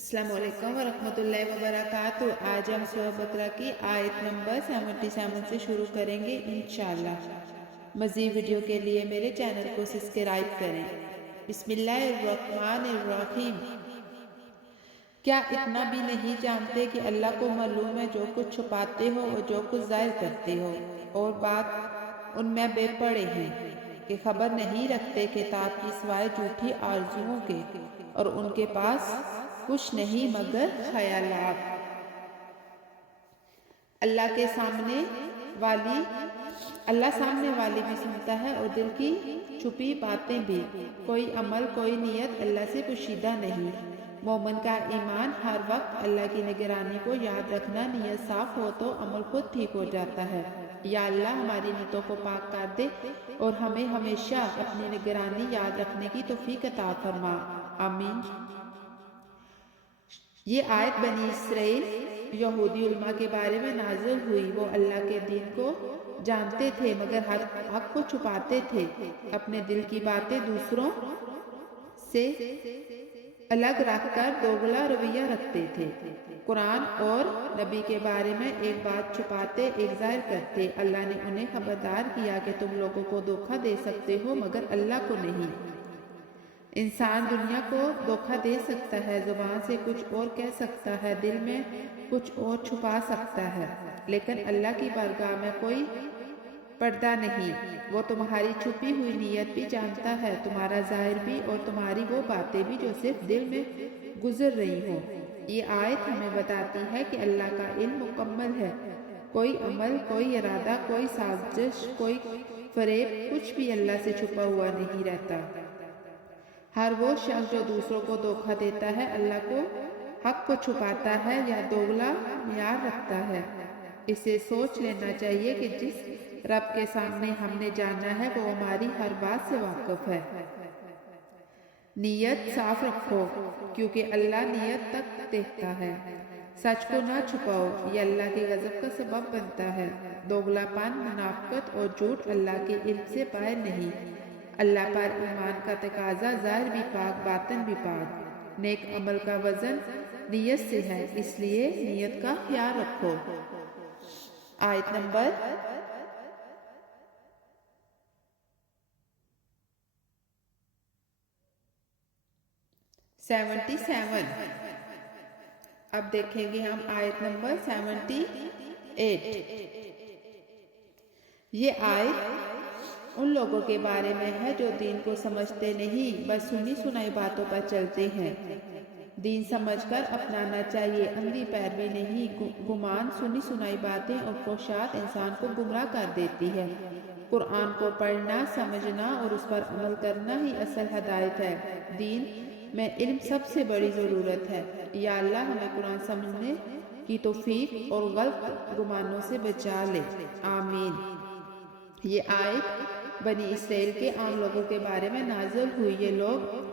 अस्सलाम वालेकुम वरहमतुल्लाहि वबरकातुहू। आज हम सूरह बकरा की आयत नंबर 77 से शुरू करेंगे इंशाअल्लाह। मज़ीद वीडियो के लिए मेरे चैनल को सब्सक्राइब करें। बिस्मिल्लाहिर्रहमानिर्रहीम। क्या इतना भी नहीं जानते कि अल्लाह को मालूम है जो कुछ छुपाते हो और जो कुछ ज़ाहिर करते हो, और बात उनमें बेपड़े हैं कि खबर नहीं रखते किताब की सिवाय झूठी आरज़ुओं के, और उनके पास कुछ नहीं मगर ख्यालात। अल्लाह सामने वाली भी सुनता है और दिल की छुपी बातें भी। कोई अमल कोई नियत अल्लाह से पोशीदा नहीं। मोमिन का ईमान हर वक्त अल्लाह की निगरानी को याद रखना। नियत साफ हो तो अमल खुद ठीक हो जाता है। या अल्लाह हमारी नीयतों को पाक कर दे और हमें हमेशा अपनी निगरानी याद रखने की तौफीक अता फरमा। आमीन। ये आयत बनी इसराइल यहूदी उलमा के बारे में नाजिल हुई। वो अल्लाह के दीन को जानते थे मगर हक को छुपाते थे। अपने दिल की बातें दूसरों से अलग रखकर दोगला रवैया रखते थे। कुरान और नबी के बारे में एक बात छुपाते एक जाहिर करते। अल्लाह ने उन्हें खबरदार किया कि तुम लोगों को धोखा दे सकते हो मगर अल्लाह को नहीं। इंसान दुनिया को धोखा दे सकता है, जुबान से कुछ और कह सकता है, दिल में कुछ और छुपा सकता है, लेकिन अल्लाह की बारगाह में कोई पर्दा नहीं। वो तुम्हारी छुपी हुई नीयत भी जानता है, तुम्हारा जाहिर भी और तुम्हारी वो बातें भी जो सिर्फ दिल में गुजर रही हो। ये आयत हमें बताती है कि अल्लाह का इल्म मुकम्मल है। कोई अमल, कोई इरादा, कोई साजिश, कोई फरेब, कुछ भी अल्लाह से छुपा हुआ नहीं रहता। हर वो शख्स जो दूसरों को धोखा देता है, अल्लाह को हक को छुपाता है या दोगला मियार रखता है। इसे सोच लेना चाहिए कि जिस रब के सामने हमने जाना है वो हमारी हर बात से वाकिफ है। नीयत साफ रखो क्योंकि अल्लाह नीयत तक देखता है। सच को ना छुपाओ, ये अल्लाह के गज़ब का सबब बनता है। दोगलापन, मुनाफिकत और झूठ अल्लाह के इल्म से बाहर नहीं। अल्लाह पर ईमान का तकाजा ज़ाहिर भी पाक बातिन भी पाक। नेक अमल का वजन नीयत से है, इसलिए नीयत का ख्याल रखो। आयत नंबर 77। अब देखेंगे हम आयत नंबर 78। ये आयत उन लोगों के बारे में है जो दीन को समझते नहीं, बस सुनी सुनाई बातों पर चलते हैं। दीन समझकर अपनाना चाहिए, अंधी पैरवी नहीं। गुमान, सुनी सुनाई बातें और पोशाक इंसान को गुमराह कर देती है। कुरान को पढ़ना, समझना और उस पर अमल करना ही असल हदायत है। दीन में इल्म सबसे बड़ी ज़रूरत है। या अल्लाह हमें कुरान समझने की तौफीक और गलत गुमानों से बचा ले। आमीन। ये आयत बनी इसराइल के आम लोगों के बारे में नाजिल हुई। ये लोग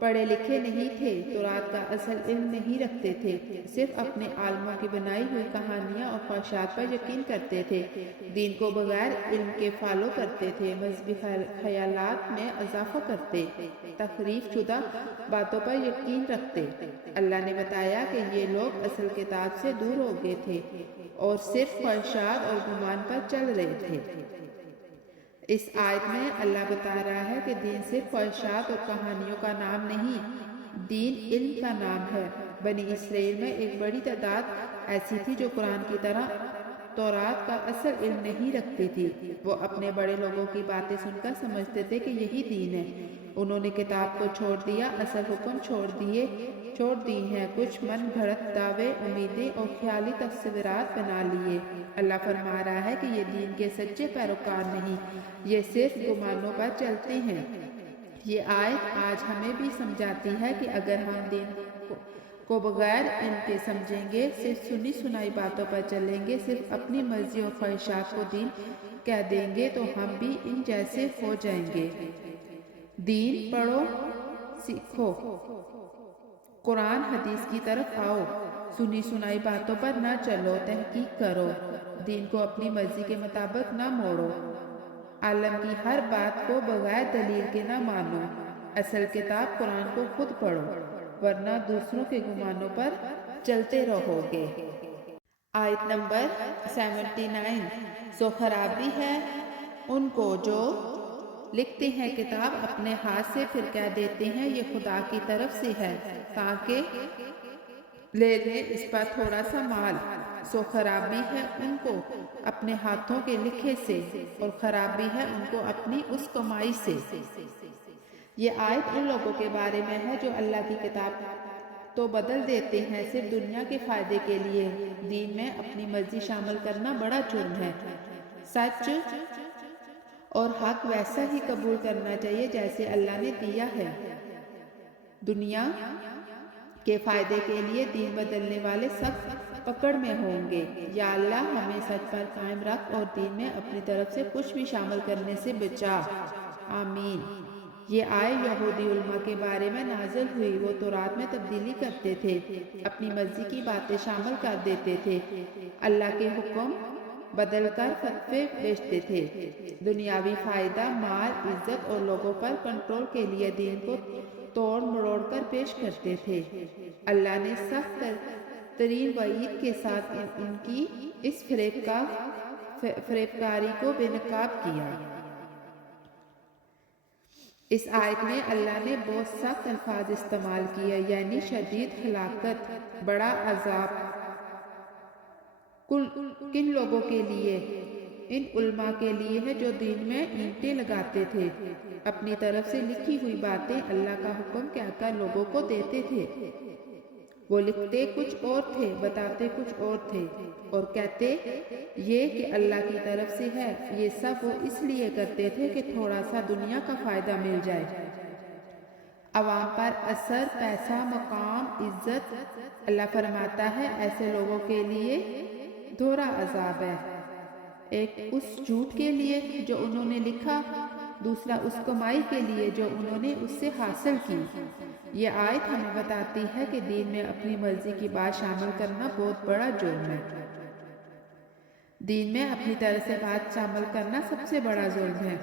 पढ़े लिखे नहीं थे, तौरात का असल इल्म नहीं रखते थे, सिर्फ अपने आलमों की बनाई हुई कहानियाँ और ख्वाहिशात पर यकीन करते थे। दीन को बगैर इल्म के फॉलो करते थे, मजहबी ख्यालात में इजाफा करते, तहरीफ शुदा बातों पर यकीन रखते। अल्लाह ने बताया कि ये लोग असल किताब से दूर हो गए थे और सिर्फ ख्वाहिशात और गुमान पर चल रहे थे। इस आयत में अल्लाह बता रहा है कि दीन सिर्फ ख्वाहिशात और कहानियों का नाम नहीं, दीन इल्म का नाम है। बनी इसराइल में एक बड़ी तादाद ऐसी थी जो कुरान की तरह तौरात का असल इल्म नहीं रखती थी। वो अपने बड़े लोगों की बातें सुनकर समझते थे कि यही दीन है। उन्होंने किताब को छोड़ दिया, असल हुक्म छोड़ दी हैं। कुछ मन घड़त दावे, उम्मीदें और ख्याली तस्वीरात बना लिए। अल्लाह फरमा रहा है कि ये दीन के सच्चे पैरोकार नहीं, ये सिर्फ गुमानों पर चलते हैं। ये आयत आज हमें भी समझाती है कि अगर हम दीन को बगैर इनके समझेंगे, सिर्फ सुनी सुनाई बातों पर चलेंगे, सिर्फ अपनी मर्जी और ख्वाहिशात को दीन कह देंगे, तो हम भी इन जैसे हो जाएंगे। दीन पढ़ो, सीखो, कुरान हदीस की तरफ आओ, सुनी सुनाई बातों पर न चलो, तहकीक करो, दीन को अपनी मर्जी के मुताबिक न मोड़ो, आलम की हर बात को बगैर दलील के न मानो, असल किताब कुरान को खुद पढ़ो, ورنہ دوسروں کے گمانوں پر چلتے رہو گے۔ آیت نمبر 79۔ سو خرابی ہے ان کو جو لکھتے ہیں کتاب اپنے ہاتھ سے پھر کہہ دیتے ہیں یہ خدا کی طرف سے ہے تاکہ لے لیں اس پر تھوڑا سا مال۔ سو خرابی ہے ان کو اپنے ہاتھوں کے لکھے سے اور خرابی ہے ان کو اپنی اس کمائی سے۔ یہ آیت ان لوگوں کے بارے میں ہے جو اللہ کی کتاب تو بدل دیتے ہیں صرف دنیا کے فائدے کے لیے۔ دین میں اپنی مرضی شامل کرنا بڑا جرم ہے۔ سچ اور حق ویسا ہی قبول کرنا چاہیے جیسے اللہ نے دیا ہے۔ دنیا کے فائدے کے لیے دین بدلنے والے سخت پکڑ میں ہوں گے۔ یا اللہ ہمیں سچ پر قائم رکھ اور دین میں اپنی طرف سے کچھ بھی شامل کرنے سے بچا، آمین۔ یہ آیت یہودی علماء کے بارے میں نازل ہوئی۔ وہ تورات میں تبدیلی کرتے تھے، اپنی مرضی کی باتیں شامل کر دیتے تھے، اللہ کے حکم بدل کر فتوے بیچتے تھے، دنیاوی فائدہ، مال، عزت اور لوگوں پر کنٹرول کے لیے دین کو توڑ مروڑ کر پیش کرتے تھے۔ اللہ نے سخت ترین وعید کے ساتھ ان کی اس فریب کاری کو بے نقاب کیا۔ اس آیت میں اللہ نے بہت سخت الفاظ استعمال کیے، یعنی شدید ہلاکت، بڑا عذاب۔ کن لوگوں کے لیے؟ ان علماء کے لیے ہے جو دین میں اینٹیں لگاتے تھے، اپنی طرف سے لکھی ہوئی باتیں اللہ کا حکم کہہ کر لوگوں کو دیتے تھے۔ وہ لکھتے کچھ اور تھے، بتاتے کچھ اور تھے، اور کہتے یہ کہ اللہ کی طرف سے ہے۔ یہ سب وہ اس لیے کرتے تھے کہ تھوڑا سا دنیا کا فائدہ مل جائے۔ عوام پر اثر، پیسہ، مقام، عزت۔ اللہ فرماتا ہے ایسے لوگوں کے لیے دوہرا عذاب ہے، ایک اس جھوٹ کے لیے جو انہوں نے لکھا، دوسرا اس کمائی کے لیے جو انہوں نے اس سے حاصل کی۔ یہ آیت ہمیں بتاتی ہے کہ دین میں اپنی مرضی کی بات شامل کرنا بہت بڑا جرم ہے۔ دین میں اپنی طرح سے بات شامل کرنا سب سے بڑا جرم ہے۔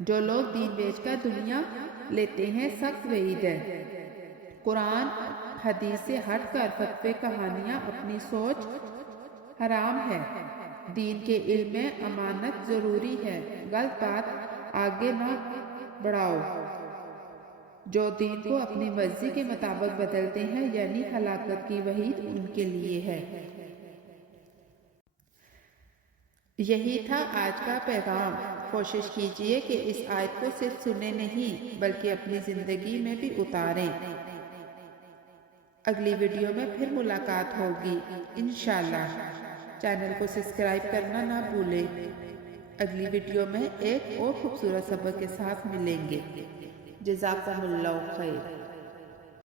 جو لوگ دین بیچ کر دنیا لیتے ہیں سخت وعید ہے۔ قرآن حدیث سے ہٹ کر فتوے، کہانیاں، اپنی سوچ حرام ہے۔ دین کے علم میں امانت ضروری ہے، غلط بات آگے نہ بڑھاؤ۔ جو دین کو اپنی مرضی کے مطابق بدلتے ہیں یعنی ہلاکت کی وعید ان کے لیے ہے۔ یہی تھا آج کا پیغام۔ کوشش کیجئے کہ اس آیت کو صرف سنیں نہیں بلکہ اپنی زندگی میں بھی اتاریں۔ اگلی ویڈیو میں پھر ملاقات ہوگی انشاءاللہ۔ چینل کو سبسکرائب کرنا نہ بھولیں۔ اگلی ویڈیو میں ایک اور خوبصورت سبق کے ساتھ ملیں گے۔ جزاکم اللہ خیر۔